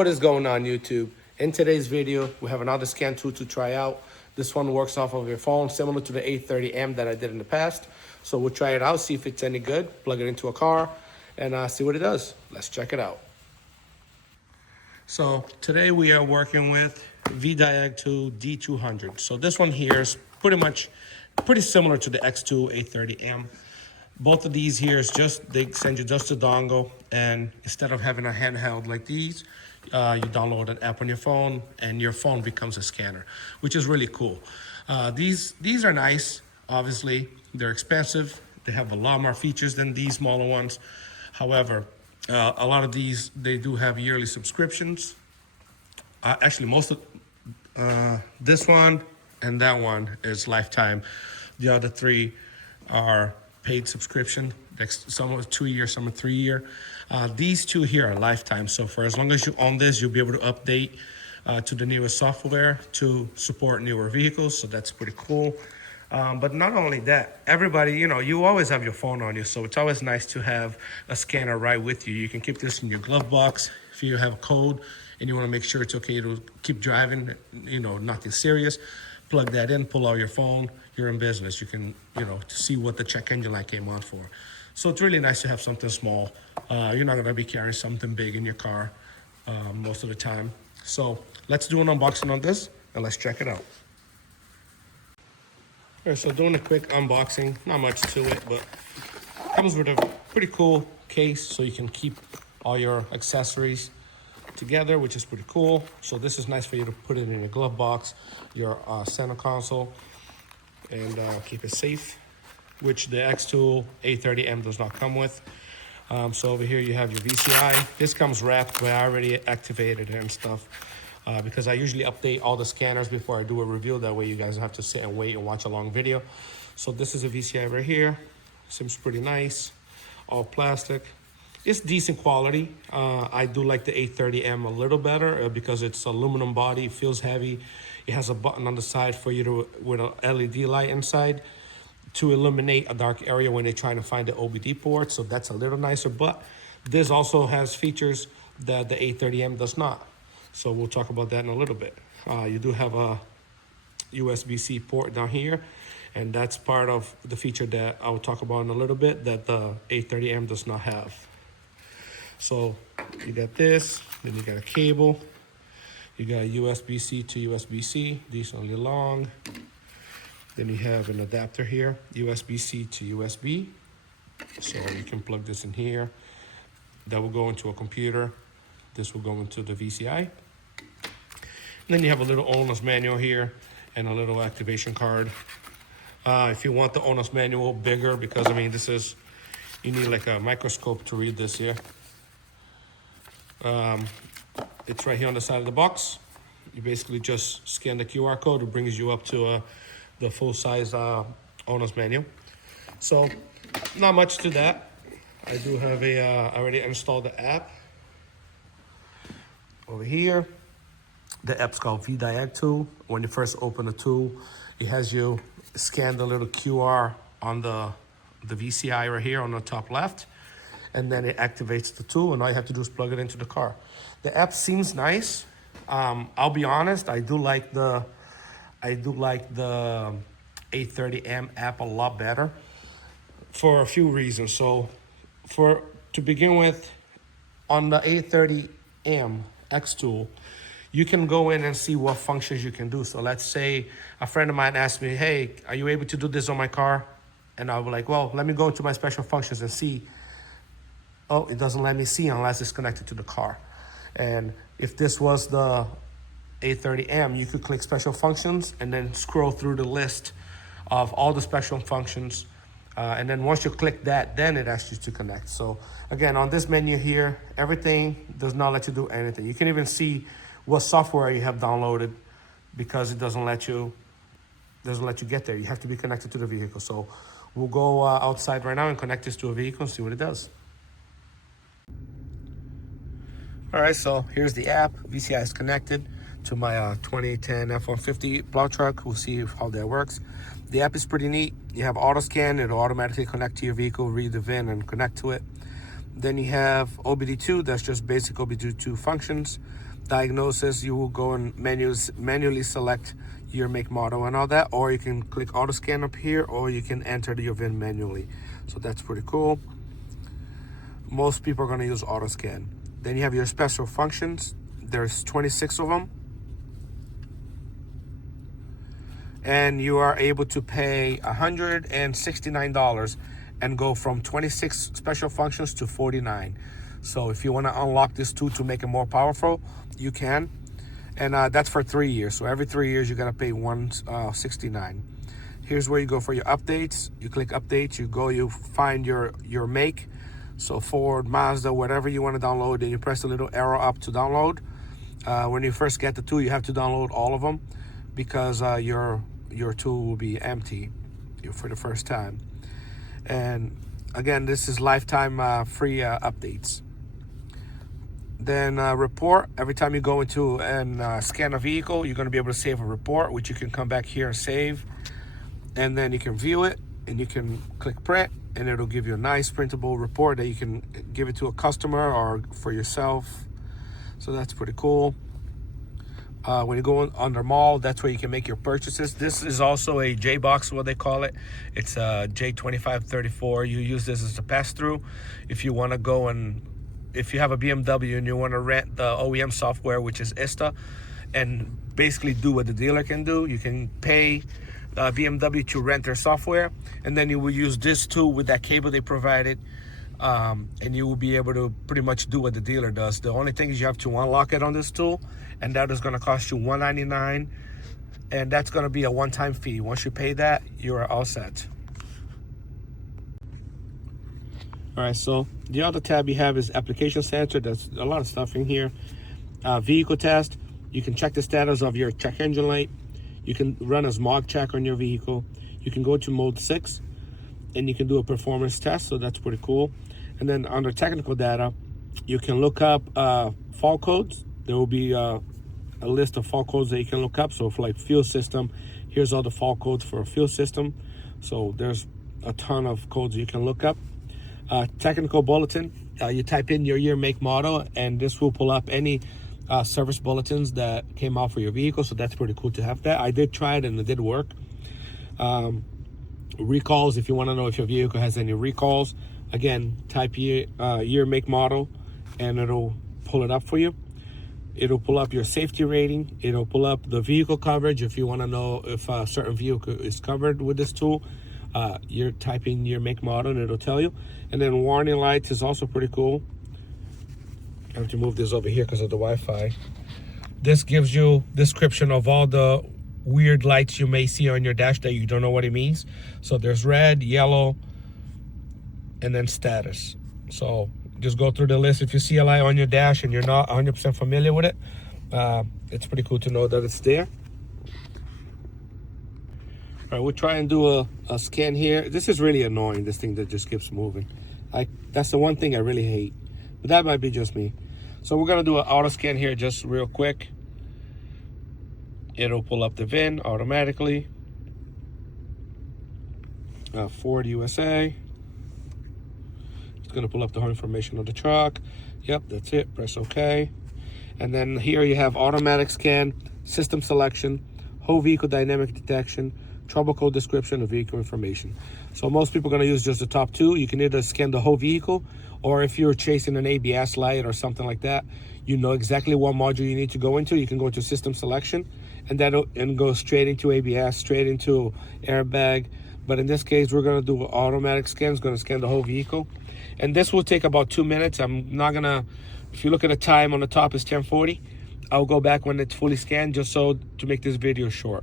What is going on, YouTube? In today's video, we have another scan tool to try out. This one works off of your phone, similar to the A30M that I did in the past. So we'll try it out, see if it's any good, plug it into a car, and see what it does. Let's check it out. So today we are working with VdiagTool D200. So this one here is pretty similar to the X2 A30M. Both of these here is they send you just a dongle, and instead of having a handheld like these, you download an app on your phone and your phone becomes a scanner, which is really cool. These are nice. Obviously, they're expensive. They have a lot more features than these smaller ones. However, a lot of these, they do have yearly subscriptions. Actually, most of this one and that one is lifetime. The other three are paid subscription. Some are 2 year, some are 3 year. These two here are lifetime. So for as long as you own this, you'll be able to update to the newest software to support newer vehicles. So that's pretty cool. But not only that, everybody, you always have your phone on you. So it's always nice to have a scanner right with you. You can keep this in your glove box. If you have a code and you want to make sure it's okay to keep driving, nothing serious, plug that in, pull out your phone, you're in business. You can, to see what the check engine light came on for. So it's really nice to have something small. You're not gonna be carrying something big in your car most of the time. So let's do an unboxing on this and let's check it out. All right, so doing a quick unboxing, not much to it, but comes with a pretty cool case so you can keep all your accessories together, which is pretty cool. So this is nice for you to put it in your glove box, your center console, and keep it safe, which the X2 A30M does not come with. So over here you have your VCI. This comes wrapped, but I already activated it and stuff because I usually update all the scanners before I do a review. That way you guys don't have to sit and wait and watch a long video. So this is a VCI right here. Seems pretty nice, all plastic. It's decent quality. I do like the A30M a little better because it's aluminum body, it feels heavy. It has a button on the side for you to, with an LED light inside, to illuminate a dark area when they're trying to find the OBD port. So that's a little nicer, but this also has features that the A30M does not. So we'll talk about that in a little bit. You do have a USB-C port down here, and that's part of the feature that I will talk about in a little bit that the A30M does not have. So you got this, then you got a cable. You got USB-C to USB-C, decently long. Then you have an adapter here, USB-C to USB. So you can plug this in here. That will go into a computer. This will go into the VCI. And then you have a little owner's manual here and a little activation card. If you want the owner's manual bigger, because you need like a microscope to read this here. It's right here on the side of the box. You basically just scan the QR code. It brings you up to the full-size owner's manual. So not much to that. I do have I already installed the app. Over here, the app's called VdiagTool. When you first open the tool, it has you scan the little QR on the VCI right here on the top left, and then it activates the tool, and all you have to do is plug it into the car. The app seems nice. I'll be honest, I do like the A30M app a lot better for a few reasons. So to begin with, on the A30M X tool, you can go in and see what functions you can do. So let's say a friend of mine asked me, hey, are you able to do this on my car? And I'll be like, well, let me go to my special functions and see. Oh, it doesn't let me see unless it's connected to the car. And if this was the A30M, you could click special functions and then scroll through the list of all the special functions. And then once you click that, then it asks you to connect. So again, on this menu here, everything does not let you do anything. You can even see what software you have downloaded because it doesn't let you get there. You have to be connected to the vehicle. So we'll go outside right now and connect this to a vehicle and see what it does. All right, so here's the app. VCI is connected to my 2010 F-150 plow truck. We'll see how that works. The app is pretty neat. You have auto scan. It'll automatically connect to your vehicle, read the VIN, and connect to it. Then you have OBD2, that's just basic OBD2 functions. Diagnosis, you will go and manually select your make, model and all that, or you can click auto scan up here, or you can enter your VIN manually. So that's pretty cool. Most people are going to use auto scan. Then you have your special functions. There's 26 of them. And you are able to pay $169 and go from 26 special functions to 49. So if you want to unlock this tool to make it more powerful, you can. And that's for 3 years. So every 3 years, you got to pay $169. Here's where you go for your updates. You click updates, you find your make. So Ford, Mazda, whatever you want to download, then you press the little arrow up to download. When you first get the tool, you have to download all of them because your tool will be empty for the first time. And again, this is lifetime free updates. Then report. Every time you go into and scan a vehicle, you're going to be able to save a report, which you can come back here and save. And then you can view it, and you can click print, and it'll give you a nice printable report that you can give it to a customer or for yourself. So that's pretty cool. When you go under mall, that's where you can make your purchases. This is also a J box, what they call it. It's a J2534. You use this as a pass-through. If you want to go and if you have a BMW and you want to rent the OEM software, which is ISTA, and basically do what the dealer can do, you can pay BMW to rent their software, and then you will use this tool with that cable they provided, and you will be able to pretty much do what the dealer does. The only thing is you have to unlock it on this tool, and that is going to cost you $199, and that's going to be a one-time fee. Once you pay that, you are all set. All right, so the other tab you have is Application Center. There's a lot of stuff in here. Vehicle test. You can check the status of your check engine light. You can run a smog check on your vehicle. You can go to mode 6, and you can do a performance test, so that's pretty cool. And then under technical data, you can look up fault codes. There will be a list of fault codes that you can look up. So for like fuel system, here's all the fault codes for a fuel system. So there's a ton of codes you can look up. Technical bulletin, you type in your year, make, model, and this will pull up any service bulletins that came out for your vehicle. So that's pretty cool to have that. I did try it and it did work. Recalls, if you want to know if your vehicle has any recalls, again, type year, make, model, and it'll pull it up for you. It'll pull up your safety rating. It'll pull up the vehicle coverage if you want to know if a certain vehicle is covered with this tool. You're typing your make, model, and it'll tell you. And then warning lights is also pretty cool. I have to move this over here because of the Wi-Fi. This gives you description of all the weird lights you may see on your dash that you don't know what it means. So there's red, yellow, and then status. So just go through the list. If you see a light on your dash and you're not 100% familiar with it, it's pretty cool to know that it's there. All right, we'll try and do a scan here. This is really annoying, this thing that just keeps moving. That's the one thing I really hate, but that might be just me. So we're gonna do an auto scan here just real quick. It'll pull up the VIN automatically. Ford USA. It's gonna pull up the whole information of the truck. Yep, that's it, press OK. And then here you have automatic scan, system selection, whole vehicle dynamic detection, trouble code description, and vehicle information. So most people are going to use just the top two. You can either scan the whole vehicle, or if you're chasing an ABS light or something like that, you know exactly what module you need to go into. You can go into system selection, and that'll go straight into ABS, straight into airbag. But in this case, we're going to do an automatic scan. It's going to scan the whole vehicle, and this will take about 2 minutes. I'm not going to, if you look at the time on the top, is 10:40. I'll go back when it's fully scanned, just so to make this video short.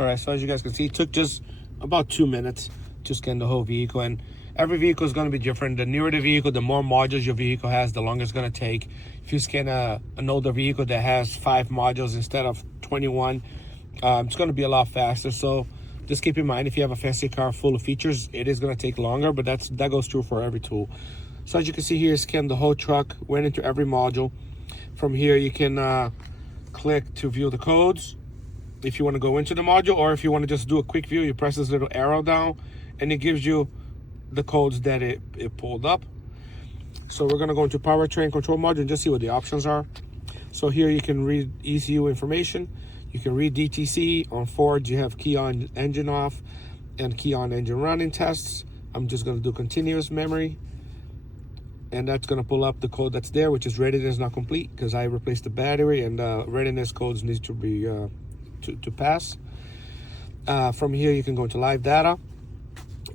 All right, so as you guys can see, it took just about 2 minutes to scan the whole vehicle, and every vehicle is going to be different. The newer the vehicle, the more modules your vehicle has, the longer it's going to take. If you scan an older vehicle that has 5 modules instead of 21, it's going to be a lot faster. So just keep in mind, if you have a fancy car full of features, it is going to take longer, but that goes true for every tool. So as you can see here, scan the whole truck, went into every module. From here, you can click to view the codes if you want to go into the module, or if you want to just do a quick view, you press this little arrow down, and it gives you the codes that it pulled up. So we're gonna go into powertrain control module and just see what the options are. So here you can read ECU information. You can read DTC. On Ford, you have key on engine off and key on engine running tests. I'm just gonna do continuous memory. And that's gonna pull up the code that's there, which is readiness not complete, because I replaced the battery and readiness codes need to be to pass. From here, you can go into live data.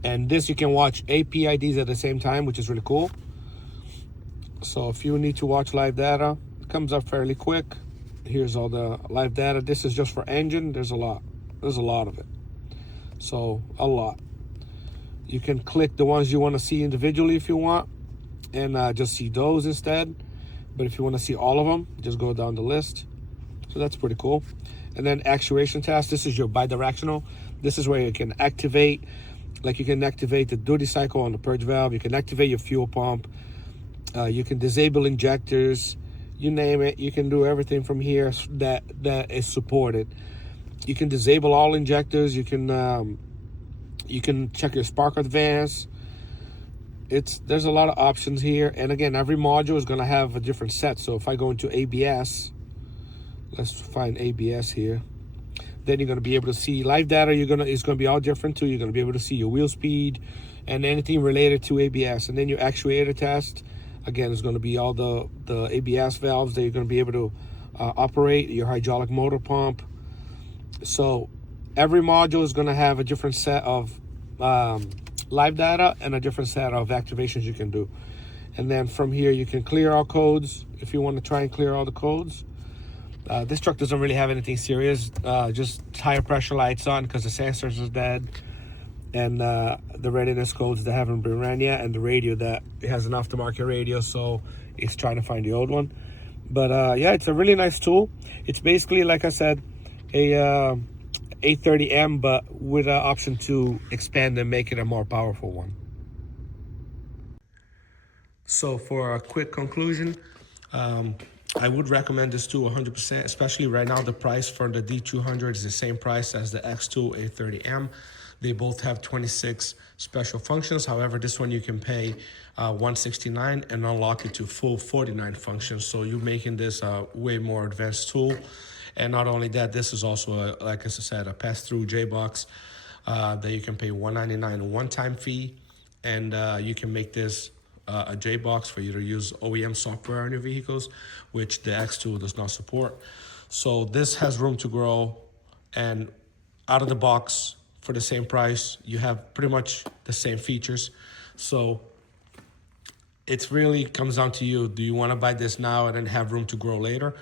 And this, you can watch APIDs at the same time, which is really cool. So if you need to watch live data, it comes up fairly quick. Here's all the live data. This is just for engine. There's a lot of it. So a lot. You can click the ones you want to see individually if you want, and just see those instead. But if you want to see all of them, just go down the list. So that's pretty cool. And then actuation task. This is your bidirectional. This is where you can activate, like you can activate the duty cycle on the purge valve. You can activate your fuel pump. You can disable injectors, you name it. You can do everything from here that is supported. You can disable all injectors. You can check your spark advance. There's a lot of options here, and again, every module is going to have a different set. So if I go into ABS, let's find ABS here. Then you're going to be able to see live data. It's going to be all different too. You're going to be able to see your wheel speed and anything related to ABS. And then your actuator test. Again, it's going to be all the ABS valves that you're going to be able to operate, your hydraulic motor pump. So every module is going to have a different set of live data and a different set of activations you can do. And then from here, you can clear all codes if you want to try and clear all the codes. This truck doesn't really have anything serious, just tire pressure lights on because the sensors is dead. And the readiness codes that haven't been ran yet, and the radio that it has an aftermarket radio, so it's trying to find the old one. But yeah, it's a really nice tool. It's basically, like I said, a 830M, but with an option to expand and make it a more powerful one. So for a quick conclusion, I would recommend this tool 100%, especially right now. The price for the D200 is the same price as the X2 830M. They both have 26 special functions. However, this one you can pay $169 and unlock it to full 49 functions. So you're making this a way more advanced tool. And not only that, this is also, like I said, a pass-through J-Box that you can pay $199 one-time fee. And you can make this a J-Box for you to use OEM software on your vehicles, which the X2 does not support. So this has room to grow, and out of the box, for the same price, you have pretty much the same features. So it really comes down to you. Do you want to buy this now and then have room to grow later?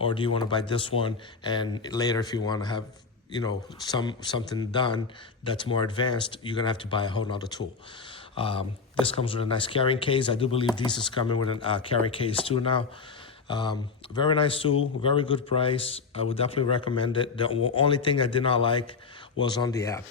Or do you want to buy this one and later, if you want to have, you know, something done that's more advanced, you're going to have to buy a whole nother tool. This comes with a nice carrying case. I do believe this is coming with a carrying case too now. Very nice tool, very good price. I would definitely recommend it. The only thing I did not like was on the app.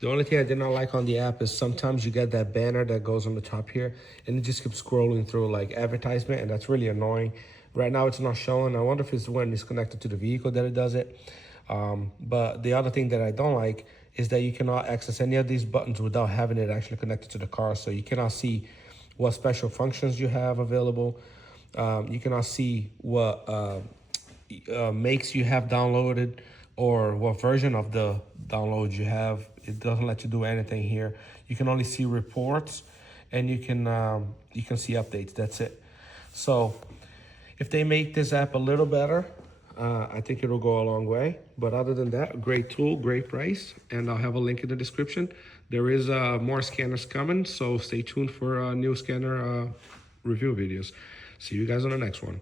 The only thing I did not like on the app is sometimes you get that banner that goes on the top here and it just keeps scrolling through like advertisement, and that's really annoying. Right now it's not showing. I wonder if it's when it's connected to the vehicle that it does it. But the other thing that I don't like is that you cannot access any of these buttons without having it actually connected to the car. So you cannot see what special functions you have available. You cannot see what makes you have downloaded or what version of the download you have. It doesn't let you do anything here. You can only see reports, and you can see updates. That's it. So if they make this app a little better, I think it'll go a long way. But other than that, great tool, great price, and I'll have a link in the description. There is more scanners coming, so stay tuned for new scanner review videos. See you guys on the next one.